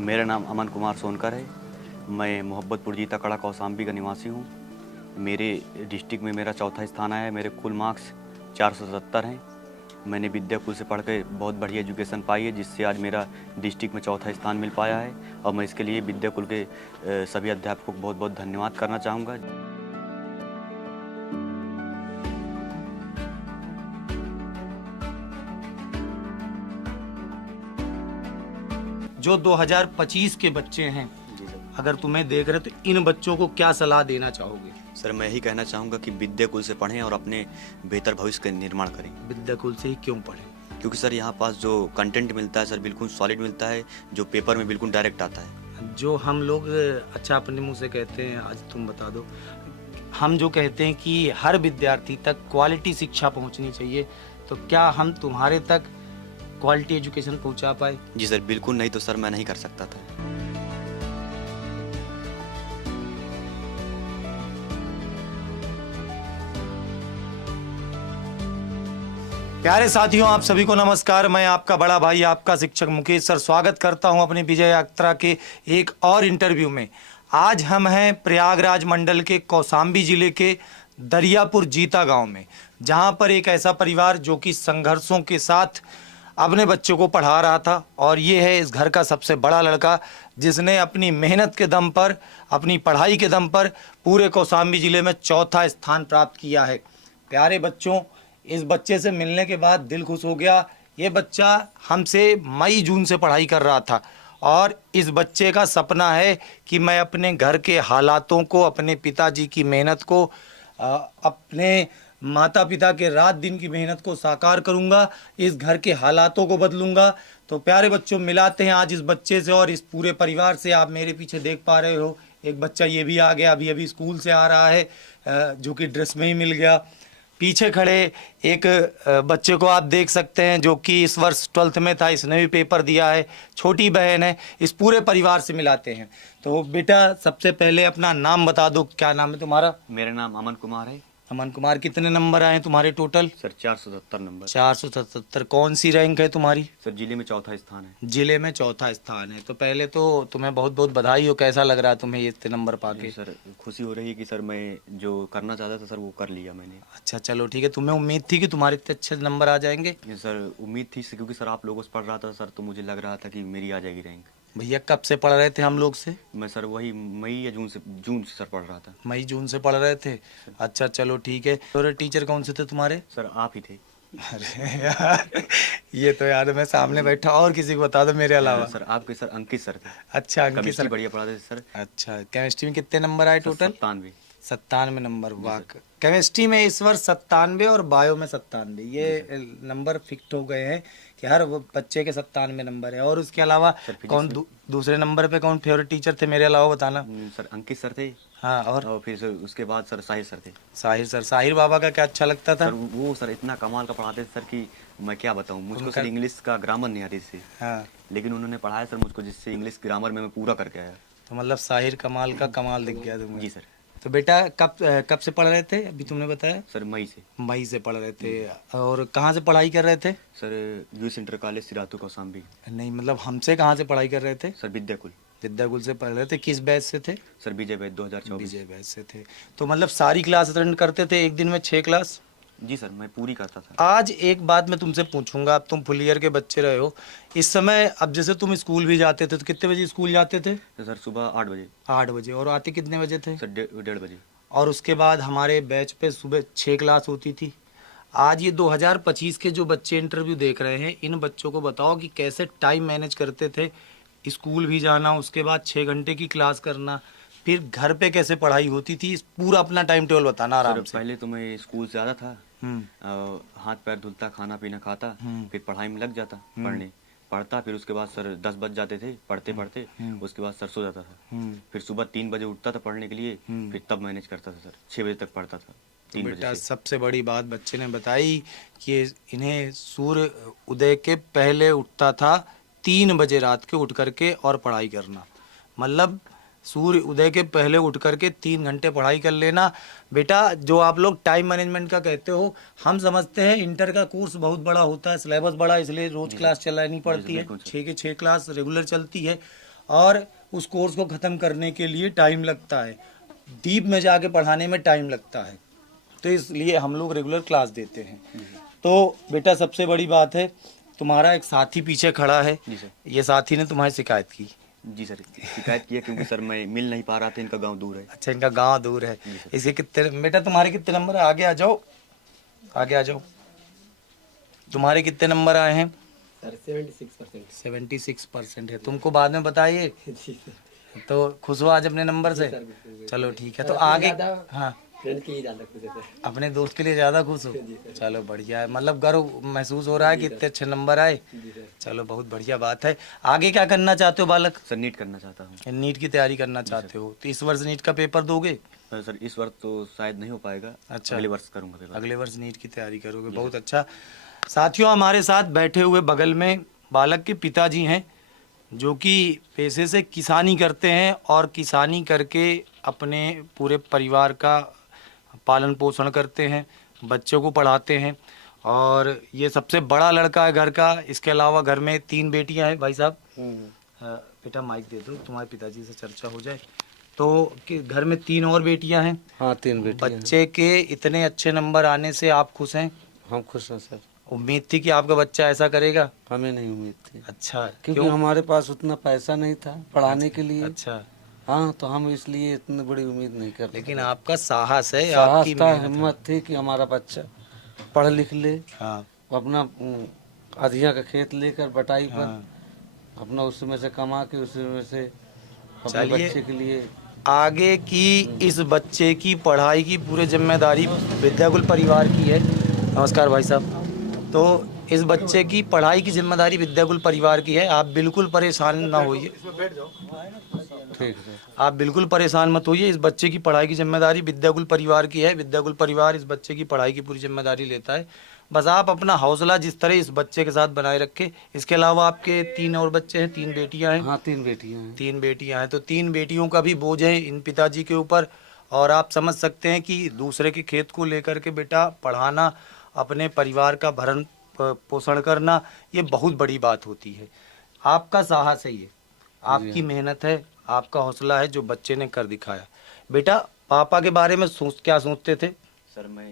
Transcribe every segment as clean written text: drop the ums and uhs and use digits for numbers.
मेरा नाम अमन कुमार सोनकर है। मैं मोहब्बतपुर जीता कड़ा कौसाम्बी का निवासी हूँ। मेरे डिस्ट्रिक्ट में मेरा चौथा स्थान आया है। मेरे कुल मार्क्स 477 हैं। मैंने विद्याकुल से पढ़ के बहुत बढ़िया एजुकेशन पाई है, जिससे आज मेरा डिस्ट्रिक्ट में चौथा स्थान मिल पाया है। और मैं इसके लिए विद्याकुल के सभी अध्यापकों को बहुत बहुत धन्यवाद करना चाहूँगा। जो 2025 के बच्चे हैं, अगर तुम्हें देख रहे तो इन बच्चों को क्या सलाह देना चाहोगे? सर, मैं यही कहना चाहूँगा कि विद्याकुल से पढ़ें और अपने बेहतर भविष्य का निर्माण करें। विद्याकुल से ही क्यों पढ़ें? क्योंकि सर यहाँ पास जो कंटेंट मिलता है सर बिल्कुल सॉलिड मिलता है, जो पेपर में बिल्कुल डायरेक्ट आता है। जो हम लोग अच्छा अपने मुंह से कहते हैं, आज तुम बता दो, हम जो कहते हैं कि हर विद्यार्थी तक क्वालिटी शिक्षा पहुंचनी चाहिए, तो क्या हम तुम्हारे तक क्वालिटी एजुकेशन पहुंचा पाए? जी सर, बिल्कुल नहीं तो सर मैं नहीं कर सकता था। प्यारे साथियों, आप सभी को नमस्कार। मैं आपका बड़ा भाई, आपका शिक्षक मुकेश सर स्वागत करता हूं अपनी विजय यात्रा के एक और इंटरव्यू में। आज हम हैं प्रयागराज मंडल के कौसाम्बी जिले के दरियापुर जीता गांव में, जहां पर एक ऐसा परिवार जो कि संघर्षों के साथ अपने बच्चों को पढ़ा रहा था, और ये है इस घर का सबसे बड़ा लड़का, जिसने अपनी मेहनत के दम पर, अपनी पढ़ाई के दम पर पूरे कौसाम्बी जिले में चौथा स्थान प्राप्त किया है। प्यारे बच्चों, इस बच्चे से मिलने के बाद दिल खुश हो गया। ये बच्चा हमसे मई जून से पढ़ाई कर रहा था, और इस बच्चे का सपना है कि मैं अपने घर के हालातों को, अपने पिताजी की मेहनत को, अपने माता पिता के रात दिन की मेहनत को साकार करूंगा, इस घर के हालातों को बदलूंगा। तो प्यारे बच्चों, मिलाते हैं आज इस बच्चे से और इस पूरे परिवार से। आप मेरे पीछे देख पा रहे हो, एक बच्चा ये भी आ गया, अभी स्कूल से आ रहा है, जो कि ड्रेस में ही मिल गया। पीछे खड़े एक बच्चे को आप देख सकते हैं, जो कि इस वर्ष 12th में था, इसने भी पेपर दिया है, छोटी बहन है। इस पूरे परिवार से मिलाते हैं। तो बेटा, सबसे पहले अपना नाम बता दो, क्या नाम है तुम्हारा? मेरा नाम अमन कुमार है। अमन कुमार, कितने नंबर आए तुम्हारे टोटल? Sir 477 number. 477। कौन सी रैंक है तुम्हारी? सर जिले में चौथा स्थान है। जिले में चौथा स्थान है। तो पहले तो तुम्हें बहुत बहुत बधाई हो। कैसा लग रहा है तुम्हें ये इतने नंबर पाके? सर खुशी हो रही है कि सर मैं जो करना चाहता था सर वो कर लिया मैंने। अच्छा, चलो ठीक है। तुम्हें उम्मीद थी कि तुम्हारे इतने अच्छे नंबर आ जाएंगे? सर उम्मीद थी, क्योंकि सर आप लोगों से पढ़ रहा था सर, तो मुझे लग रहा था कि मेरी आ जाएगी रैंक। भैया, कब से पढ़ रहे थे हम लोग से? मैं सर वही मई या जून से सर पढ़ रहा था। मई जून से पढ़ रहे थे? अच्छा, चलो ठीक है। और टीचर कौन से थे तुम्हारे? सर आप ही थे। अरे यार, ये तो यार मैं सामने बैठा, और किसी को बता दो मेरे अलावा। सर आपके सर अंकित सर थे। अच्छा, अंकित सर बढ़िया पढ़ाते थे सर। अच्छा, केमिस्ट्री में कितने नंबर आए टोटल? 97 नंबर। वाह, केमिस्ट्री में इस वर्ष 97 और बायो में 97। ये नंबर फिक्स हो गए हैं कि हर बच्चे के 97 नंबर है। और उसके अलावा कौन दूसरे नंबर पे कौन फेवरेट टीचर थे मेरे अलावा, बताना। सर अंकित सर थे। हाँ, और फिर सर उसके बाद सर साहिर सर थे। साहिर सर, साहिर बाबा का क्या अच्छा लगता था? सर वो सर इतना कमाल का पढ़ाते थे सर कि मैं क्या बताऊं। मुझको सर इंग्लिश का ग्रामर नहीं आती थी। हाँ, लेकिन उन्होंने पढ़ाया सर मुझको, जिससे इंग्लिश ग्रामर में मैं पूरा करके आया। तो मतलब साहिर कमाल का कमाल दिख गया तुम्हें? जी सर। तो बेटा, कब से पढ़ रहे थे? अभी तुमने बताया सर मई से। मई से पढ़ रहे थे। और कहाँ से पढ़ाई कर रहे थे? Sir US inter college Sirathu Kaushambi. नहीं, मतलब हमसे कहाँ से पढ़ाई कर रहे थे? सर विद्याकुल। विद्याकुल से पढ़ रहे थे। किस बैच से थे? सर विजय बैच 2024। विजय बैच से थे। तो मतलब सारी क्लास अटेंड करते थे एक दिन में, 6 क्लास? जी सर, मैं पूरी करता था। आज एक बात मैं तुमसे पूछूंगा, अब तुम फुल ईयर के बच्चे रहे हो इस समय। अब जैसे तुम स्कूल भी जाते थे, तो कितने बजे स्कूल जाते थे? तो सर सुबह 8 बजे। 8 बजे। और आते कितने बजे थे? सर 1:30 बजे। और उसके बाद हमारे बैच पे सुबह 6 क्लास होती थी। आज ये 2025 के जो बच्चे इंटरव्यू देख रहे हैं, इन बच्चों को बताओ कि कैसे टाइम मैनेज करते थे। स्कूल भी जाना, उसके बाद 6 घंटे की क्लास करना, फिर घर पे कैसे पढ़ाई होती थी, पूरा अपना टाइम टेबल बताना आराम से। पहले तो मैं स्कूल से आता था, हाथ पैर धुलता, खाना पीना खाता, फिर पढ़ाई में लग जाता, पढ़ता। फिर उसके बाद सर 10 बज जाते थे पढ़ते पढ़ते। उसके बाद सर सो जाता था। फिर सुबह 3 बजे उठता था पढ़ने के लिए। फिर तब मैनेज करता था सर, 6 बजे तक पढ़ता था। 3 बजे बेटा, सबसे बड़ी बात बच्चे ने बताई कि इन्हें सूर्य उदय के पहले उठता था 3 बजे रात के उठ करके और पढ़ाई करना। मतलब सूर्य उदय के पहले उठ करके 3 घंटे पढ़ाई कर लेना। बेटा, जो आप लोग टाइम मैनेजमेंट का कहते हो, हम समझते हैं इंटर का कोर्स बहुत बड़ा होता है, सिलेबस बड़ा, इसलिए रोज क्लास चलानी पड़ती है। 6 की 6 क्लास रेगुलर चलती है। और उस कोर्स को ख़त्म करने के लिए टाइम लगता है, डीप में जाके पढ़ाने में टाइम लगता है, तो इसलिए हम लोग रेगुलर क्लास देते हैं। तो बेटा सबसे बड़ी बात है, तुम्हारा एक साथी पीछे खड़ा है, जी सर। ये साथी ने तुम्हारी शिकायत की। जी सर, शिकायत किया क्योंकि सर मैं मिल नहीं पा रहा था, इनका गांव दूर है। अच्छा, इनका गांव दूर है। इसके कितने बेटा, तुम्हारे कितने नंबर है? आगे आ जाओ, आगे आ जाओ। तुम्हारे कितने नंबर आए हैं? सर 76%। 76% है। तुमको बाद में बताइए। तो खुश हो आज अपने नंबर से? चलो ठीक है। तो आगे, हाँ, फ्रेंड के लिए ज़्यादा खुश है सर। अपने दोस्त के लिए ज़्यादा खुश हो? चलो बढ़िया है, मतलब गर्व महसूस हो रहा है कि इतने अच्छे नंबर आए। चलो बहुत बढ़िया बात है। आगे क्या करना चाहते हो बालक? सर नीट करना चाहता हूँ। नीट की तैयारी करना चाहते हो, तो इस वर्ष नीट का पेपर दोगे? सर इस वर्ष तो शायद नहीं हो पाएगा। अच्छा। अगले वर्ष करूँगा पेपर। अगले वर्ष नीट की तैयारी करोगे, बहुत अच्छा। साथियों, हमारे साथ बैठे हुए बगल में बालक के पिताजी हैं, जो कि पैसे से किसानी करते हैं और किसानी करके अपने पूरे परिवार का पालन पोषण करते हैं, बच्चों को पढ़ाते हैं, और ये सबसे बड़ा लड़का है घर का। इसके अलावा घर में 3 बेटियां हैं। भाई साहब, बेटा माइक दे दो, तुम्हारे पिताजी से चर्चा हो जाए। तो कि घर में 3 और बेटियां हैं। हाँ 3 बेटी। बच्चे के इतने अच्छे नंबर आने से आप खुश हैं? हम खुश हैं सर। उम्मीद थी कि आपका बच्चा ऐसा करेगा? हमें नहीं उम्मीद थी। अच्छा, क्योंकि हमारे पास उतना पैसा नहीं था पढ़ाने के लिए। अच्छा, हाँ, तो हम इसलिए इतनी बड़ी उम्मीद नहीं करते। लेकिन आपका साहस है, साहस आपकी था, मेहनत है। हिम्मत थी कि हमारा बच्चा पढ़ लिख ले, हाँ, अपना अधिया का खेत लेकर बटाई पर हाँ। अपना उसमें से कमा के उसमें से अपने चलिए, बच्चे के लिए आगे की इस बच्चे की पढ़ाई की पूरी जिम्मेदारी विद्याकुल परिवार की है। नमस्कार भाई साहब। तो इस बच्चे की पढ़ाई की जिम्मेदारी विद्याकुल परिवार की है, आप बिल्कुल परेशान ना होइए। ठीक है। आप बिल्कुल परेशान मत होइए, इस बच्चे की पढ़ाई की जिम्मेदारी विद्याकुल परिवार की है। विद्याकुल परिवार इस बच्चे की पढ़ाई की पूरी जिम्मेदारी लेता है। बस आप अपना हौसला जिस तरह इस बच्चे के साथ बनाए रखें। इसके अलावा आपके 3 और बच्चे हैं, 3 बेटियां हैं। हाँ 3 बेटियां हैं। 3 बेटियां हैं, तो 3 बेटियों का भी बोझ है इन पिताजी के ऊपर। और आप समझ सकते हैं कि दूसरे के खेत को लेकर के बेटा पढ़ाना, अपने परिवार का भरण पोषण करना, ये बहुत बड़ी बात होती है। आपका साहस है, ये आपकी मेहनत है, आपका हौसला है जो बच्चे ने कर दिखाया। बेटा, पापा के बारे में क्या सोचते थे? सर मैं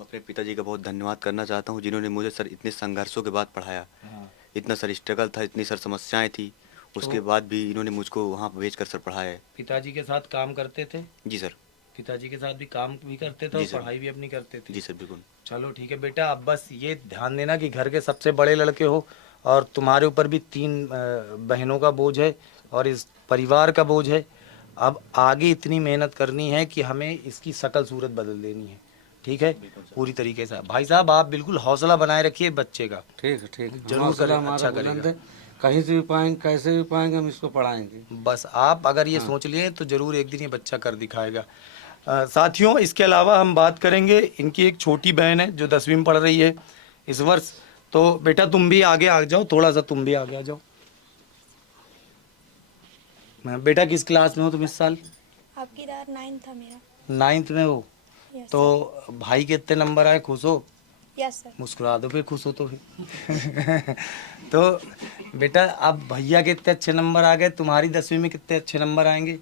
अपने पिताजी का बहुत धन्यवाद करना चाहता हूँ, जिन्होंने मुझे सर इतने संघर्षों के बाद पढ़ाया। इतना सर स्ट्रगल था, इतनी सर समस्याएं थी, उसके बाद भी इन्होंने मुझको वहाँ भेजकर सर पढ़ाया है। पिताजी के साथ काम करते थे? जी सर। पिताजी के साथ भी काम भी करते थे और पढ़ाई भी अपनी करते थे? जी सर, बिल्कुल। चलो ठीक है बेटा, अब बस ये ध्यान देना कि घर के सबसे बड़े लड़के हो, और तुम्हारे ऊपर भी 3 बहनों का बोझ है और इस परिवार का बोझ है। अब आगे इतनी मेहनत करनी है कि हमें इसकी शकल सूरत बदल देनी है, ठीक है, पूरी तरीके से। भाई साहब, आप बिल्कुल हौसला बनाए रखिए बच्चे का। ठीक है, ठीक है। जरूर हौसला करें, हमारा अच्छा बुलंद करेगा। है। कहीं से भी पाएंगे, कैसे भी पाएंगे, हम इसको पढ़ाएंगे। बस आप अगर ये सोच लिए तो जरूर एक दिन ये बच्चा कर दिखाएगा। साथियों, इसके अलावा हम बात करेंगे, इनकी एक छोटी बहन है जो 10वीं में पढ़ रही है इस वर्ष। तो बेटा तुम भी आगे आ जाओ, थोड़ा सा तुम भी आगे आ जाओ। बेटा किस क्लास में हो तुम इस साल? आपकी दार 9 था मेरा। 9th में हो? यस तो भाई के इतने नंबर आए, खुश हो? Yes sir. मुस्कुरा दो फिर, खुश हो तो फिर। तो बेटा, अब भैया के इतने अच्छे नंबर आ गए, तुम्हारी 10वीं में कितने अच्छे नंबर आएंगे?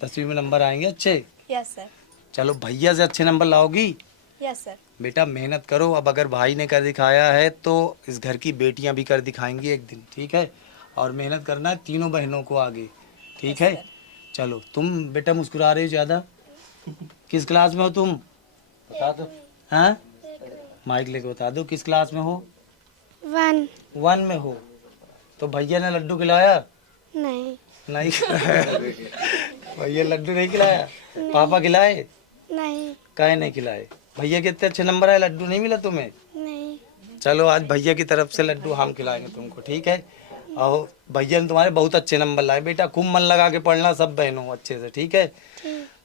10वीं में नंबर आएंगे अच्छे? Yes sir. चलो भैया से अच्छे नंबर लाओगी? Yes sir. बेटा मेहनत करो, अब अगर भाई ने कर दिखाया है तो इस घर की बेटियां भी कर दिखाएंगी एक दिन, ठीक है। और मेहनत करना है तीनों बहनों को आगे, ठीक है। चलो, तुम बेटा मुस्कुरा रहे हो ज़्यादा, किस क्लास में हो तुम? बता दो। हाँ, माइक लेके बता दो, किस क्लास में हो? 1 में हो? तो भैया ने लड्डू खिलाया? नहीं नहीं खिलाया। भैया लड्डू नहीं खिलाया? पापा खिलाए? नहीं काहे नहीं खिलाए? भैया के इतने अच्छे नंबर आए, लड्डू नहीं मिला तुम्हें? नहीं चलो, आज भैया की तरफ से लड्डू हम खिलाएंगे तुमको, ठीक है। और भैया ने तुम्हारे बहुत अच्छे नंबर लाए, बेटा खूब मन लगा के पढ़ना सब बहनों अच्छे से, ठीक है।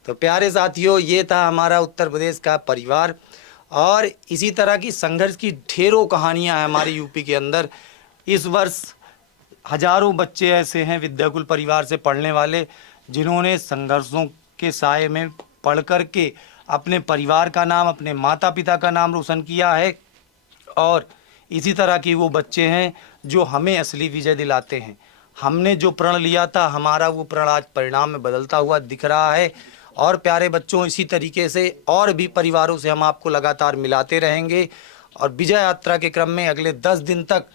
तो प्यारे साथियों, ये था हमारा उत्तर प्रदेश का परिवार, और इसी तरह की संघर्ष की ढेरों कहानियां हैं हमारे यूपी के अंदर। इस वर्ष हजारों बच्चे ऐसे हैं विद्याकुल परिवार से पढ़ने वाले, जिन्होंने संघर्षों के साए में पढ़ कर के अपने परिवार का नाम, अपने माता पिता का नाम रोशन किया है। और इसी तरह की वो बच्चे हैं जो हमें असली विजय दिलाते हैं। हमने जो प्रण लिया था, हमारा वो प्रण आज परिणाम में बदलता हुआ दिख रहा है। और प्यारे बच्चों, इसी तरीके से और भी परिवारों से हम आपको लगातार मिलाते रहेंगे और विजय यात्रा के क्रम में अगले 10 दिन तक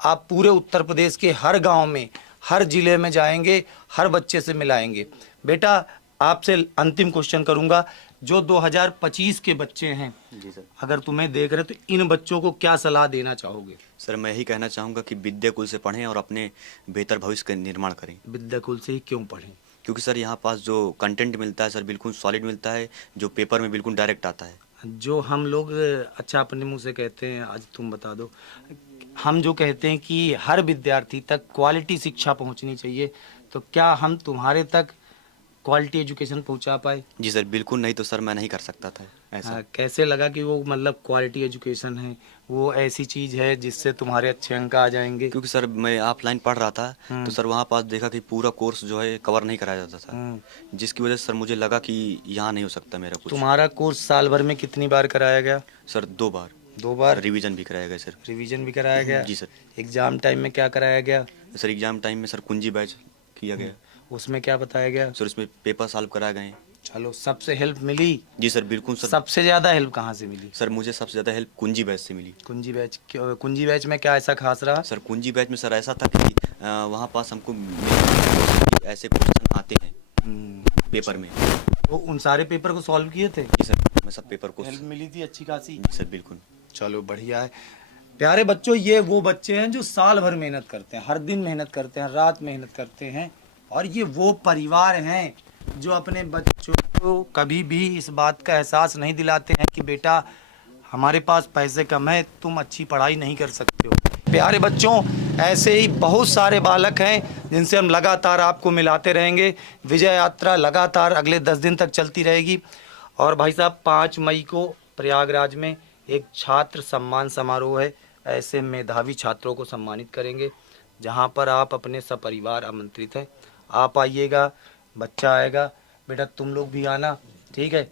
आप पूरे उत्तर प्रदेश के हर गांव में, हर जिले में जाएंगे, हर बच्चे से मिलाएंगे। बेटा, आपसे अंतिम क्वेश्चन करूंगा, जो 2025 के बच्चे हैं, जी सर। अगर तुम्हें देख रहे तो इन बच्चों को क्या सलाह देना चाहोगे? सर मैं यही कहना चाहूँगा कि विद्याकुल से पढ़ें और अपने बेहतर भविष्य का निर्माण करें। विद्याकुल से ही क्यों पढ़ें? क्योंकि सर यहाँ पास जो कंटेंट मिलता है सर बिल्कुल सॉलिड मिलता है, जो पेपर में बिल्कुल डायरेक्ट आता है। जो हम लोग अच्छा अपने मुंह से कहते हैं, आज तुम बता दो, हम जो कहते हैं कि हर विद्यार्थी तक क्वालिटी शिक्षा पहुंचनी चाहिए, तो क्या हम तुम्हारे तक क्वालिटी एजुकेशन पहुंचा पाए? जी सर बिल्कुल नहीं तो सर मैं नहीं कर सकता था ऐसा। कैसे लगा कि वो मतलब क्वालिटी एजुकेशन है, वो ऐसी चीज है जिससे तुम्हारे अच्छे अंक आ जाएंगे? क्योंकि सर मैं ऑफलाइन पढ़ रहा था तो सर वहाँ पास देखा कि पूरा कोर्स जो है कवर नहीं कराया जाता था, जिसकी वजह से सर मुझे लगा कि यहाँ नहीं हो सकता मेरा कुछ। तुम्हारा कोर्स साल भर में कितनी बार कराया गया? सर 2 बार। 2 बार? रिवीजन भी कराया गया सर। रिवीजन भी कराया गया? जी सर। एग्जाम टाइम में क्या कराया गया? सर एग्जाम टाइम में सर कुंजी बैच किया गया। उसमें क्या बताया गया? सर उसमें पेपर सॉल्व कराए गए। चलो, सबसे हेल्प मिली? जी सर बिल्कुल सर। सबसे ज्यादा हेल्प कहाँ से मिली? सर मुझे सबसे ज़्यादा हेल्प कुंजी बैच से मिली। कुंजी बैच? कुंजी बैच में क्या ऐसा खास रहा? सर कुंजी बैच में सर ऐसा था कि वहाँ पास हमको ऐसे क्वेश्चन आते हैं पेपर में, तो उन सारे पेपर को सॉल्व किए थे? जी सर मैं सब पेपर को। हेल्प मिली थी अच्छी खासी? जी सर बिल्कुल। चलो बढ़िया है। प्यारे बच्चों, ये वो बच्चे हैं जो साल भर मेहनत करते हैं, हर दिन मेहनत करते हैं, रात मेहनत करते हैं, और ये वो परिवार हैं जो अपने बच्चों को कभी भी इस बात का एहसास नहीं दिलाते हैं कि बेटा हमारे पास पैसे कम है, तुम अच्छी पढ़ाई नहीं कर सकते हो। प्यारे बच्चों, ऐसे ही बहुत सारे बालक हैं जिनसे हम लगातार आपको मिलाते रहेंगे। विजय यात्रा लगातार अगले 10 दिन तक चलती रहेगी। और भाई साहब, 5 मई को प्रयागराज में एक छात्र सम्मान समारोह है। ऐसे मेधावी छात्रों को सम्मानित करेंगे, जहां पर आप अपने सपरिवार आमंत्रित हैं। आप आइएगा, बच्चा आएगा, बेटा तुम लोग भी आना, ठीक है?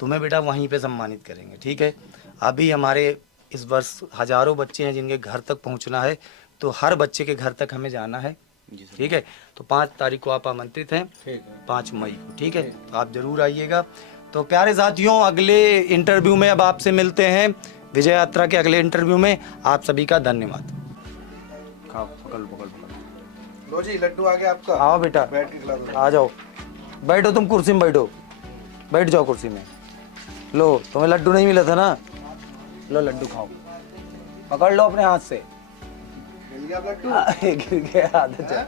तुम्हें बेटा वहीं पे सम्मानित करेंगे, ठीक है? अभी हमारे इस वर्ष हजारों बच्चे हैं जिनके घर तक पहुंचना है, तो हर बच्चे के घर तक हमें जाना है, ठीक है? तो 5 तारीख को आप आमंत्रित हैं, 5 मई को, ठीक है? तो आप जरूर आइएगा। तो प्यारे साथियों, अगले इंटरव्यू में अब आपसे मिलते हैं, विजय यात्रा के अगले इंटरव्यू में। आप सभी का धन्यवाद। खाओ, पकड़ पकड़ पकड़। लो जी, लड्डू आ गया आपका। आओ बेटा, बैठ के खिला दो। आ जाओ, बैठो, तुम कुर्सी में बैठो, बैठ जाओ कुर्सी में। लो, तुम्हें लड्डू नहीं मिला था ना, लो लड्डू खाओ, पकड़ लो अपने हाथ से। मिल गया लड्डू? गिर गया, आधा